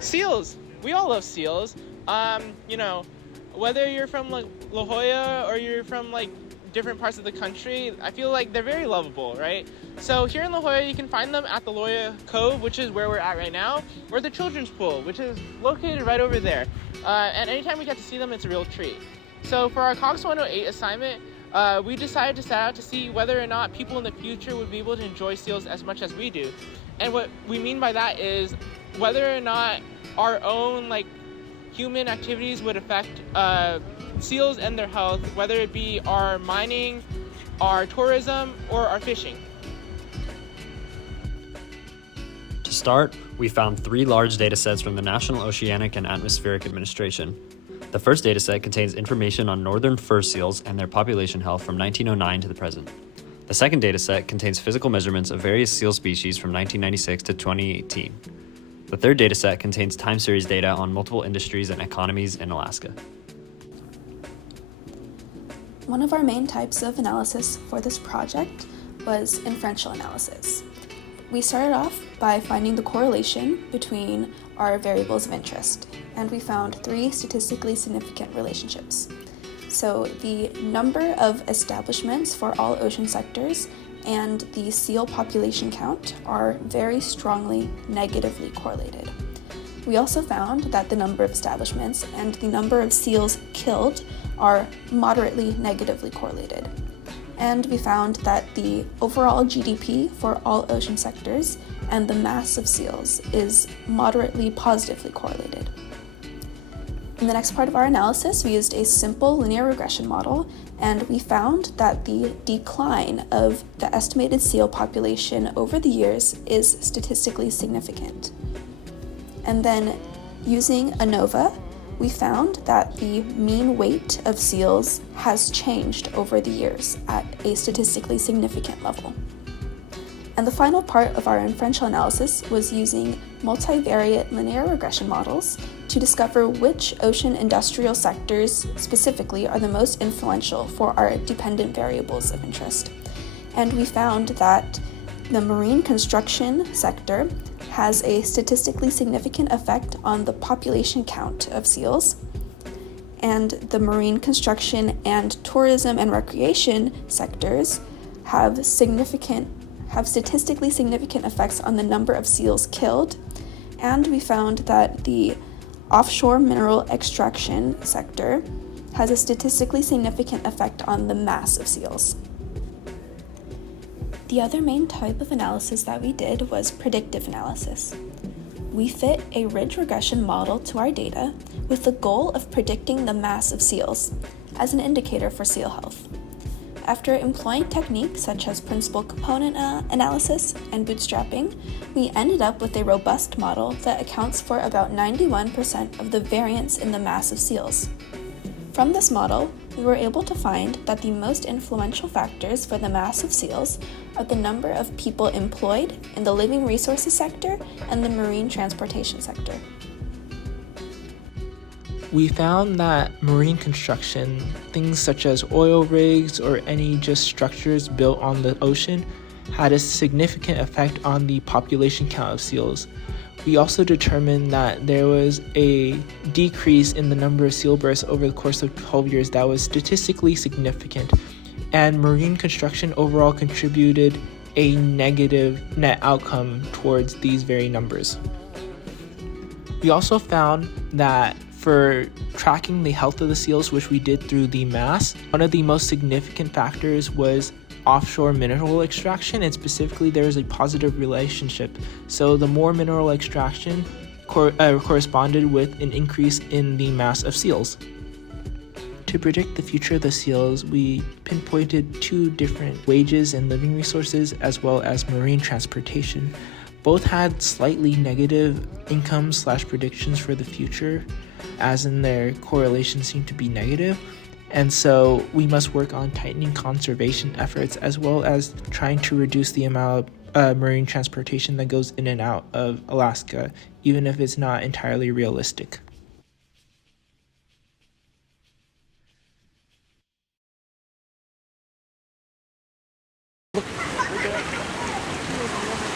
Seals! We all love seals. You know, whether you're from like La Jolla or you're from like different parts of the country, I feel like they're very lovable, right? So here in La Jolla, you can find them at the La Jolla Cove, which is where we're at right now, or the children's pool, which is located right over there. And anytime we get to see them, it's a real treat. So for our COGS 108 assignment, we decided to set out to see whether or not people in the future would be able to enjoy seals as much as we do. And what we mean by that is whether or not our own like human activities would affect seals and their health, whether it be our mining, our tourism, or our fishing. To start, we found 3 large datasets from the National Oceanic and Atmospheric Administration. The first dataset contains information on northern fur seals and their population health from 1909 to the present. The second dataset contains physical measurements of various seal species from 1996 to 2018. The third dataset contains time series data on multiple industries and economies in Alaska. One of our main types of analysis for this project was inferential analysis. We started off by finding the correlation between our variables of interest, and we found 3 statistically significant relationships. So the number of establishments for all ocean sectors and the seal population count are very strongly negatively correlated. We also found that the number of establishments and the number of seals killed are moderately negatively correlated. And we found that the overall GDP for all ocean sectors and the mass of seals is moderately positively correlated. In the next part of our analysis, we used a simple linear regression model, and we found that the decline of the estimated seal population over the years is statistically significant. And then, using ANOVA, we found that the mean weight of seals has changed over the years at a statistically significant level. And the final part of our inferential analysis was using multivariate linear regression models to discover which ocean industrial sectors specifically are the most influential for our dependent variables of interest. And we found that the marine construction sector has a statistically significant effect on the population count of seals, and the marine construction and tourism and recreation sectors have statistically significant effects on the number of seals killed, and we found that the offshore mineral extraction sector has a statistically significant effect on the mass of seals. The other main type of analysis that we did was predictive analysis. We fit a ridge regression model to our data with the goal of predicting the mass of seals as an indicator for seal health. After employing techniques such as principal component analysis and bootstrapping, we ended up with a robust model that accounts for about 91% of the variance in the mass of seals. From this model, we were able to find that the most influential factors for the mass of seals are the number of people employed in the living resources sector and the marine transportation sector. We found that marine construction, things such as oil rigs or any just structures built on the ocean, had a significant effect on the population count of seals. We also determined that there was a decrease in the number of seal births over the course of 12 years that was statistically significant, and marine construction overall contributed a negative net outcome towards these very numbers. We also found that for tracking the health of the seals, which we did through the mass, one of the most significant factors was offshore mineral extraction, and specifically there is a positive relationship. So the more mineral extraction corresponded with an increase in the mass of seals. To predict the future of the seals, we pinpointed 2 different wages and living resources as well as marine transportation. Both had slightly negative income/predictions for the future, as in their correlation seemed to be negative. And so we must work on tightening conservation efforts as well as trying to reduce the amount of marine transportation that goes in and out of Alaska, even if it's not entirely realistic. She was never